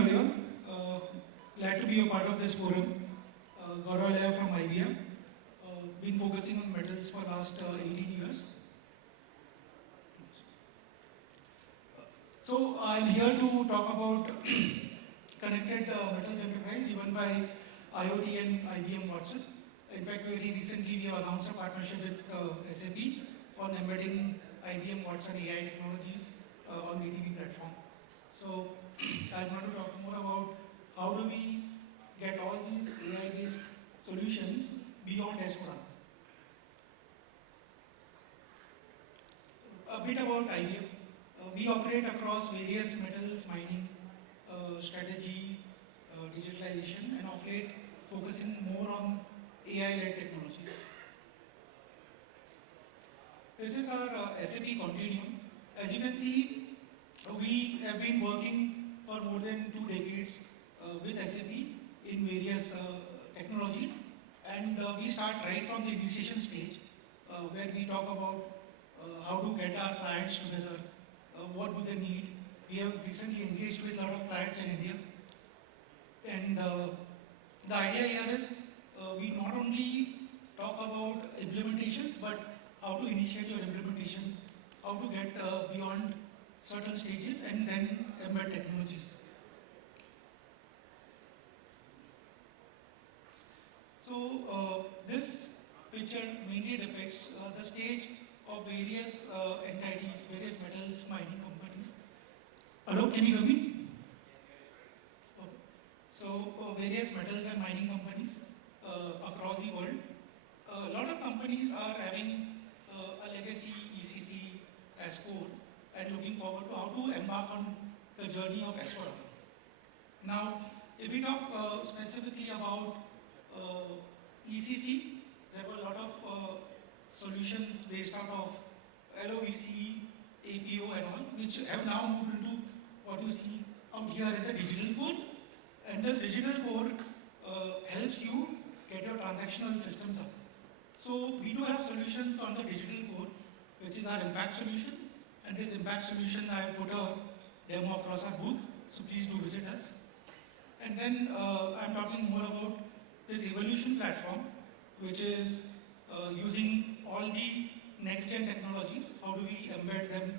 everyone. Glad to be a part of this forum. Gaurav Helaiya from IBM. Been focusing on metals for last 18 years. So I'm here to talk about connected metals enterprise given by IoT and IBM Watson. In fact, very recently we have announced a partnership with SAP on embedding IBM Watson AI technologies on BTP platform. So I want to talk more about how do we get all these AI-based solutions beyond S4. A bit about IBM. We operate across various metals mining, strategy, digitalization, and of late focusing more on AI-led technologies. This is our SAP Continuum. As you can see, we have been working for more than 2 decades with SAP in various technologies, and we start right from the initiation stage where we talk about how to get our clients together, what do they need. We have recently engaged with a lot of clients in India, and the idea here is we not only talk about implementations, but how to initiate your implementations, how to get beyond certain stages and then embed technologies. So this picture mainly depicts the stage of various entities, various metals mining companies. Hello, can you hear me? Okay. So various metals and mining companies across the world. A lot of companies are having a legacy ECC as core and looking forward to how to embark on the journey of S4. Now, if we talk specifically about ECC, there were a lot of solutions based out of LOVC, APO and all, which have now moved into what you see out here as a digital core. And this digital core helps you get your transactional systems up. So we do have solutions on the digital core, which is our impact solution. And this impact solution, I have put a demo across our booth, so please do visit us. And then I'm talking more about this evolution platform, which is using all the next-gen technologies. How do we embed them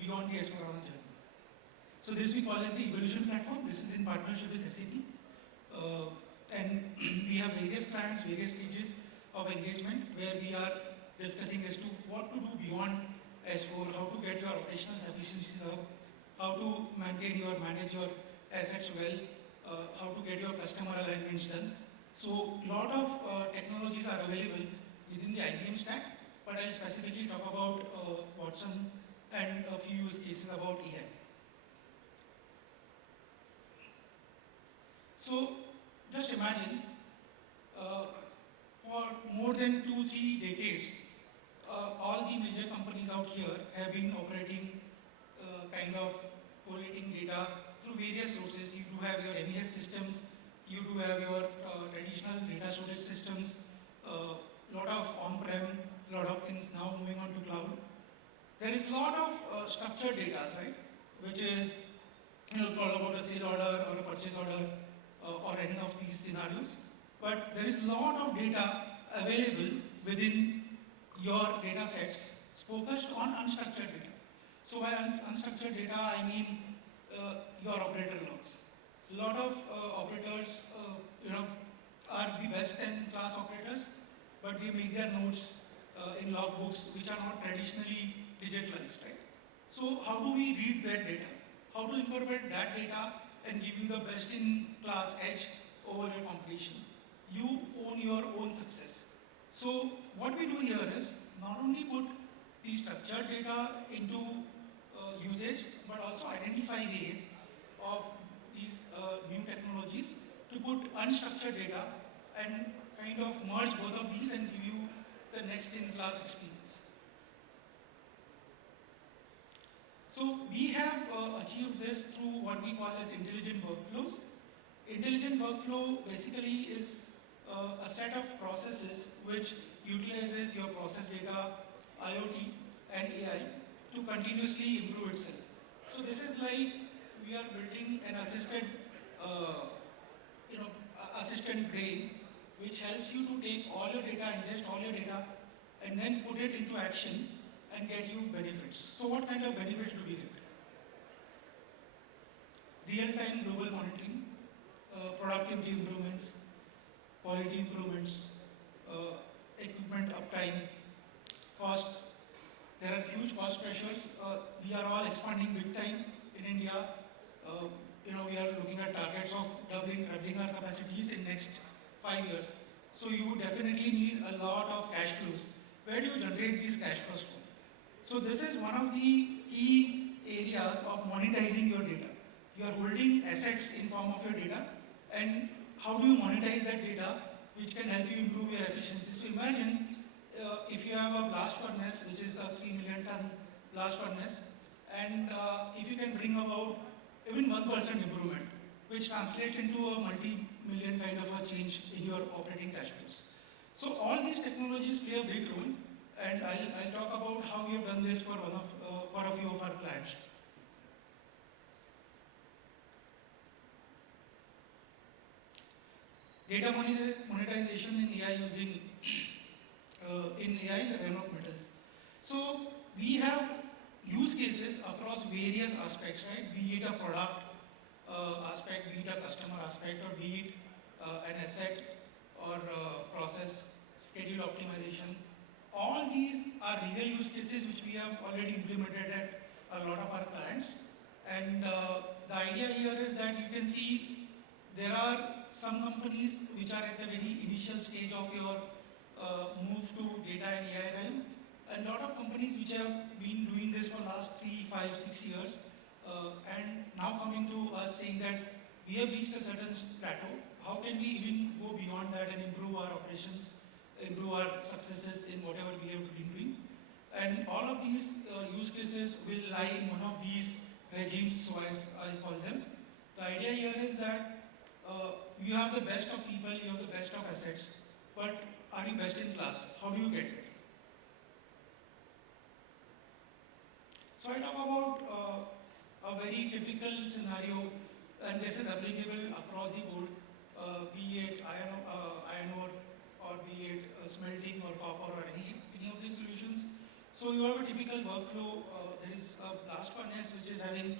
beyond the S4 journey? So this we call as the evolution platform. This is in partnership with SAP. And we have various clients, various stages of engagement where we are discussing as to what to do beyond S4, how to get your operational efficiencies up, how to manage your assets well, how to get your customer alignments done. So a lot of technologies are available within the IBM stack, but I'll specifically talk about Watson and a few use cases about AI. So just imagine, for more than 2-3 decades, all the major companies out here have been operating kind of collating data through various sources. You do have your MES systems, you do have your traditional data storage systems, lot of on-prem, lot of things now moving on to cloud. There is a lot of structured data, right? Which is, call about a sale order or a purchase order or any of these scenarios. But there is a lot of data available within your data sets focused on unstructured data. So by unstructured data, I mean your operator logs. A lot of operators, are the best in class operators, but they make their notes in logbooks which are not traditionally digitalized, right? So how do we read that data? How to incorporate that data and give you the best in class edge over your competition? You own your own success. So what we do here is not only put the structured data into usage, but also identify ways of these new technologies to put unstructured data and kind of merge both of these and give you the next in class experience. So we have achieved this through what we call as intelligent workflows. Intelligent workflow basically is a set of processes which utilizes your process data, IoT and AI to continuously improve itself. So this is like we are building an assisted uh, assistant brain, which helps you to take all your data, ingest all your data, and then put it into action and get you benefits. So what kind of benefits do we get? Real-time global monitoring, productivity improvements, quality improvements, equipment uptime, cost. There are huge cost pressures. We are all expanding big time in India. We are looking at targets of doubling our capacities in next 5 years. So you would definitely need a lot of cash flows. Where do you generate these cash flows from? So this is one of the key areas of monetizing your data. You are holding assets in form of your data, and how do you monetize that data, which can help you improve your efficiency? So imagine if you have a blast furnace, which is a 3 million ton blast furnace, and if you can bring about even 1% improvement, which translates into a multi-million kind of a change in your operating cash flows. So all these technologies play a big role, and I'll talk about how we have done this for a few of our clients. Data monetization in AI using in AI in the realm of metals. So we have use cases across various aspects, right? Be it a product aspect, be it a customer aspect, or be it an asset or process, schedule optimization. All these are real use cases which we have already implemented at a lot of our clients. And the idea here is that you can see there are some companies which are at the very initial stage of your move to data and AI realm, and a lot of companies which have been doing this for last 3, 5, 6 years, and now coming to us saying that we have reached a certain plateau. How can we even go beyond that and improve our operations, improve our successes in whatever we have been doing? And all of these use cases will lie in one of these regimes, so as I call them. The idea here is that you have the best of people, you have the best of assets, but are you best in class? How do you get it? So I talk about a very typical scenario, and this is applicable across the board, be it iron ore, or be it smelting or copper or any of these solutions. So you have a typical workflow. There is a blast furnace which is having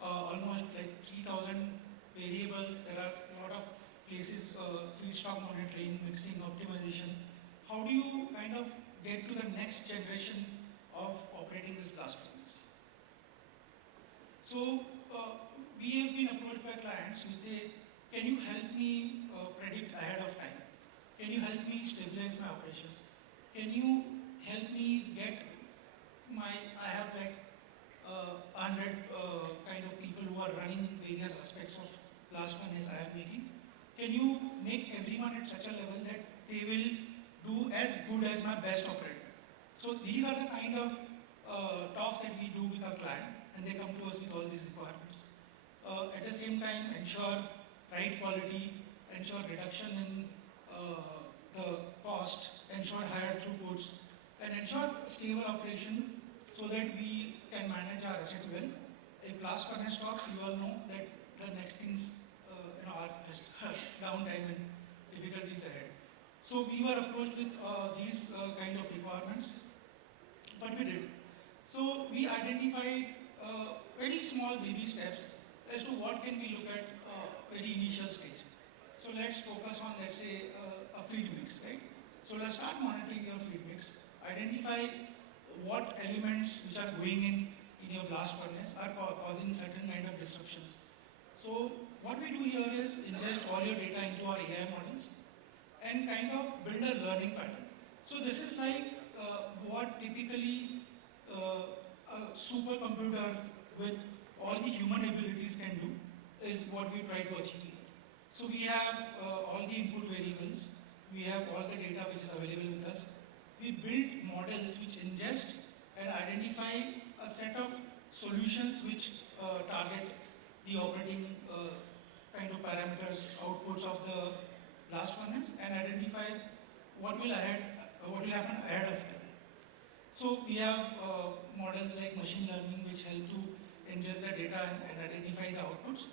almost like 3,000 variables. There are a lot of places, feedstock monitoring, mixing, optimization. How do you kind of get to the next generation of operating this blast furnace? So we have been approached by clients who say, can you help me predict ahead of time? Can you help me stabilize my operations? Can you help me get I have like 100 kind of people who are running various aspects of blast furnace I am making. Can you make everyone at such a level that they will do as good as my best operator? So these are the kind of talks that we do with our client, and they come to us with all these requirements. At the same time, ensure right quality, ensure reduction in the cost, ensure higher throughputs, and ensure stable operation so that we can manage our assets well. If blast furnace stops, you all know that the next things are just downtime and difficulties ahead. So we were approached with these kind of requirements, but we did. So we identified very small baby steps as to what can we look at very initial stage. So let's focus on, let's say, a feed mix, right? So let's start monitoring your feed mix. Identify what elements which are going in your blast furnace are causing certain kind of disruptions. So what we do here is ingest all your data into our AI models and kind of build a learning pattern. So this is like what typically a supercomputer with all the human abilities can do is what we try to achieve here. So we have all the input variables, we have all the data which is available with us. We build models which ingest and identify a set of solutions which target the operating kind of parameters, outputs of the blast furnace, and identify what will happen ahead of time. So we have models like machine learning which help to ingest the data and identify the outputs.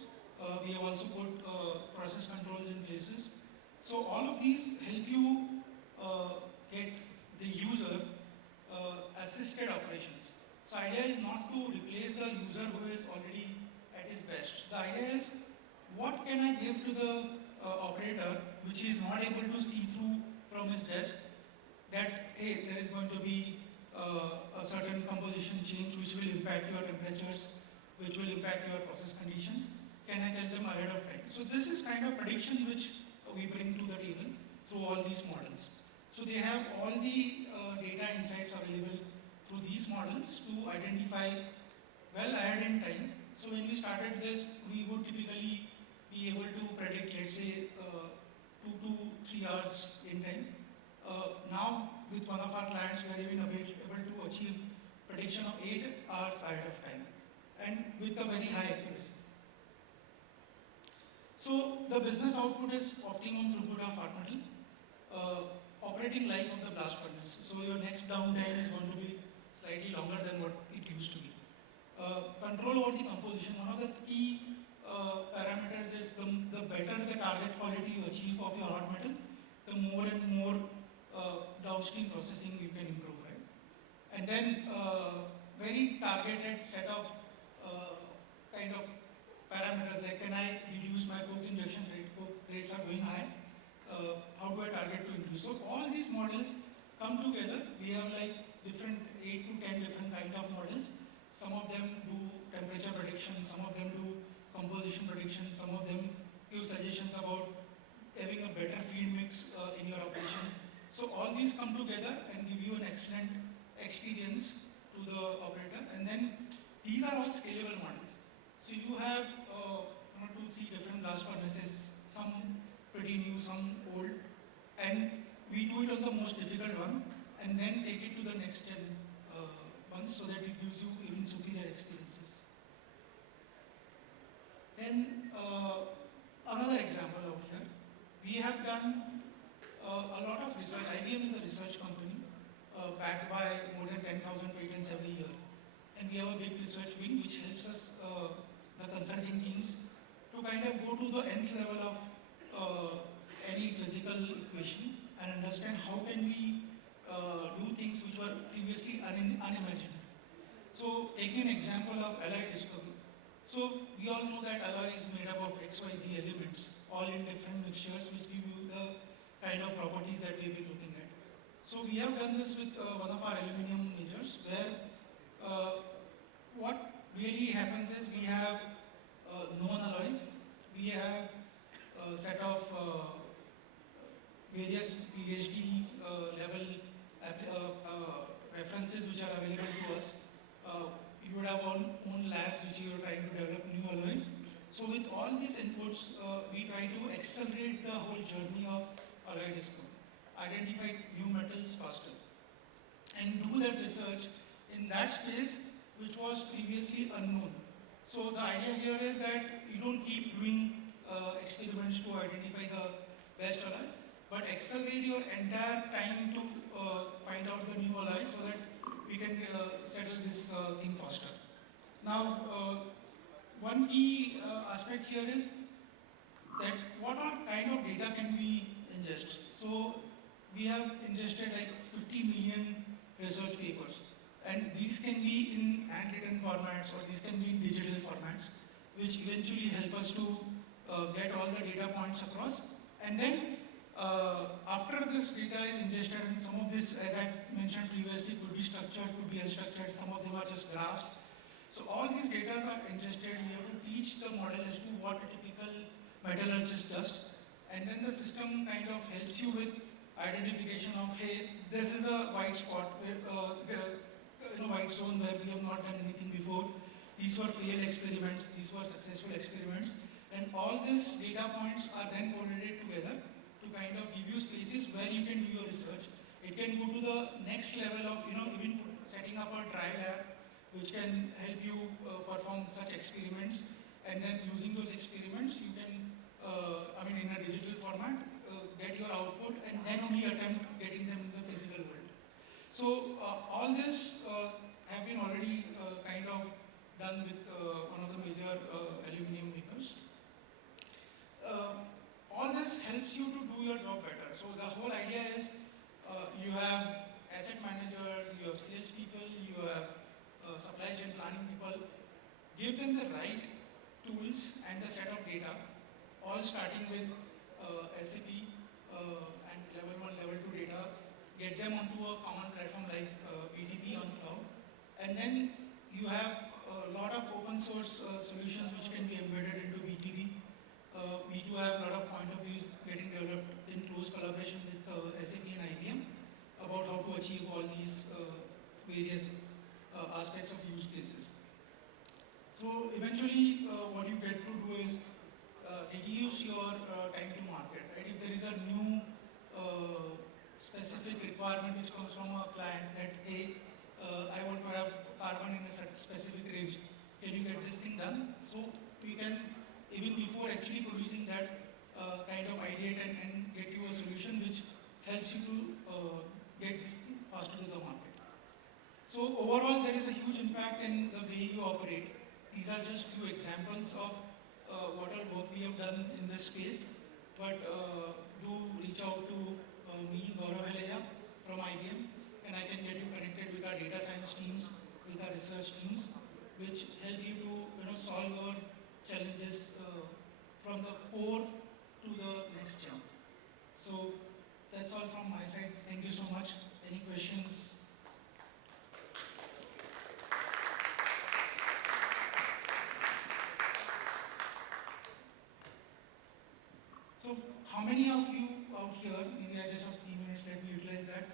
We have also put process controls in places. So all of these help you get the user assisted operations. So idea is not to replace the user who is already at his best. The idea is what can I give to the operator which is not able to see through from his desk, that hey, there is going to be a certain composition change which will impact your temperatures, which will impact your process conditions. Can I tell them ahead of time? So this is kind of prediction which we bring to the table through all these models. So they have all the data insights available through these models to identify well ahead in time. So when we started this, we would typically be able to predict, let's say, 2 to 3 hours in time. Now, with one of our clients, we are even able to achieve prediction of 8 hours ahead of time, and with a very high accuracy. So the business output is optimum throughput of hot metal, operating life of the blast furnace. So your next downtime is going to be slightly longer than what it used to be. Control over the composition. One of the key parameters is the better the target quality you achieve of your hot metal, the more and more downstream processing you can improve, right? And then very targeted set of kind of parameters, like can I reduce my coke injection rate? Coke rates are going high. How do I target to reduce? So all these models come together. We have like different 8 to 10 different kind of models. Some of them do temperature prediction, some of them do composition prediction, some of them give suggestions about having a better feed mix in your operation. So all these come together and give you an excellent experience to the operator. And then these are all scalable models. So you have 1 or 2, 3 different blast furnaces, some pretty new, some old, and we do it on the most difficult one and then take it to the next gen ones so that it gives you even superior experiences. Then another example out here, we have done a lot of research. IBM is a research company backed by more than 10,000 patents every year, and we have a big research wing which helps us, the consulting teams, to kind of go to the nth level of any physical equation and understand how can we do things which were previously unimagined. So taking an example of alloy discovery. So we all know that alloy is made up of XYZ elements, all in different mixtures which give you the kind of properties that we've been looking at. So we have done this with one of our aluminum majors, where what really happens is we have known alloys, we have a set of various PhD level references which are available to us. You would have own labs which you are trying to develop new alloys. So with all these inputs, we try to accelerate the whole journey of alloy discovery, identify new metals faster, and do that research in that space which was previously unknown. So the idea here is that you don't keep doing experiments to identify the best alloy, but accelerate your entire time to find out the new alloy so that we can settle this thing faster. Now, one key aspect here is that what all kind of data can we ingest? So we have ingested like 50 million research papers, and these can be in handwritten formats or these can be in digital formats, which eventually help us to get all the data points across. And then after this data is ingested, and some of this, as I mentioned previously, could be structured, could be unstructured, some of them are just graphs. So all these data are ingested. We have to teach the model as to what a typical metallurgist does, and then the system kind of helps you with identification of, hey, this is a white spot, white zone where we have not done anything before. These were failed experiments, these were successful experiments, and all these data points are then correlated together to kind of give you spaces where you can do your research. It can go to the next level of, even setting up a dry lab, which can help you perform such experiments, and then using those experiments, you can, in a digital format, get your output, and then only attempt getting them in the physical world. So all this have been already kind of done with one of the major aluminum makers. So the whole idea is you have asset managers, you have sales people, you have supply chain planning people. Give them the right tools and the set of data, all starting with SAP and level 1, level 2 data. Get them onto a common platform like BTP on cloud. And then you have a lot of open source solutions which can be embedded into BTP. We do have a lot of point of views getting developed in close collaboration with SAP and IBM about how to achieve all these various aspects of use cases. So eventually what you get to do is reduce your time to market. Right? If there is a new specific requirement which comes from a client that, hey, I want to have carbon in a specific range, can you get this thing done? So we can, even before actually producing that, kind of ideate and get you a solution which helps you to get this thing faster to the market. So overall, there is a huge impact in the way you operate. These are just few examples of what all work we have done in this space. But do reach out to me, Gaurav Helaiya from IBM, and I can get you connected with our data science teams, with our research teams, which help you to solve your challenges from the core to the next jump. So that's all from my side. Thank you so much. Any questions? So how many of you out here, maybe I just have 3 minutes, let me utilize that,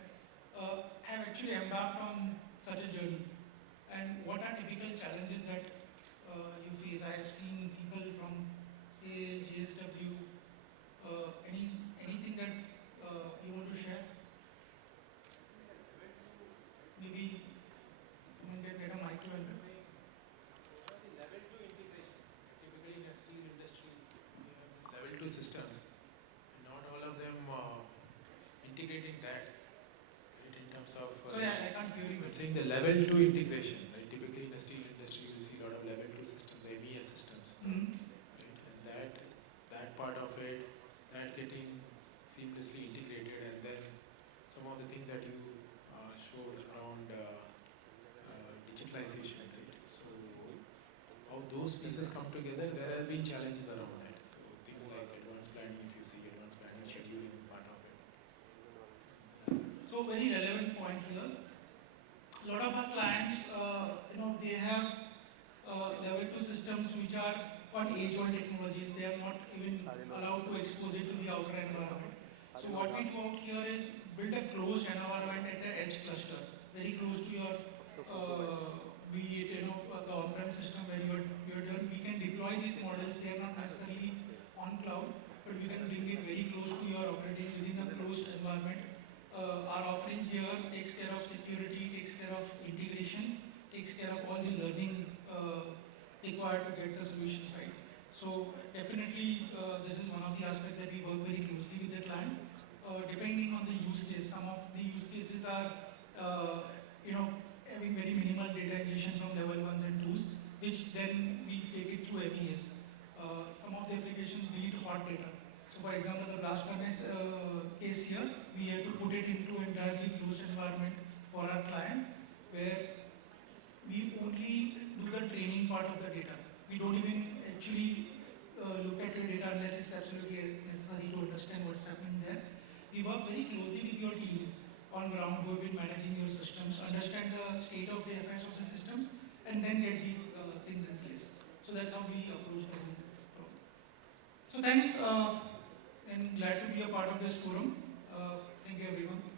have actually embarked on such a journey? And what are typical challenges that you face? I have seen people from, say, JSW, anything that you want to share? Maybe someone can get a mic to help. Level 2 integration. Typically in the steel industry, we have this level 2 systems. Not all of them integrating that, right, in terms of. So yeah, I can't hear you. But saying the level 2 integration, right? Typically in the steel industry, you see a lot of level 2 systems, the MES systems, right? And that part of it, that getting seamlessly integrated, and then some of the things that you showed around digitalization, right? So how those pieces come together, there have been challenges around that. So things like advanced planning, if you see advanced planning scheduling part of it. So very relevant point here. A lot of our clients, they have level 2 systems which are on age-old technologies. They are not even allowed to expose it to the outer environment. So what we do out here is build a closed environment at the edge cluster, very close to your, be it the on-prem system where you're done. We can deploy these models. They are not necessarily on cloud, but we can bring it very close to your operating within a closed environment. Our offering here takes care of security, takes care of integration, takes care of all the learning required to get the solutions right. So definitely this is one of the aspects that we work very closely with the client. Depending on the use case, some of the use cases are having very minimal data ingestion from level 1s and 2s, which then we take it through MES. Some of the applications need hot data. So for example, the blast furnace case here, we have to put it into entirely closed environment for our client, where we only do the training part of the data. We don't even actually look at your data unless it's absolutely necessary to understand what's happening there. We work very closely with your teams on ground who have been managing your systems, understand the state of the affairs of the systems, and then get these things in place. So that's how we approach the problem. So thanks, and glad to be a part of this forum. Thank you everyone.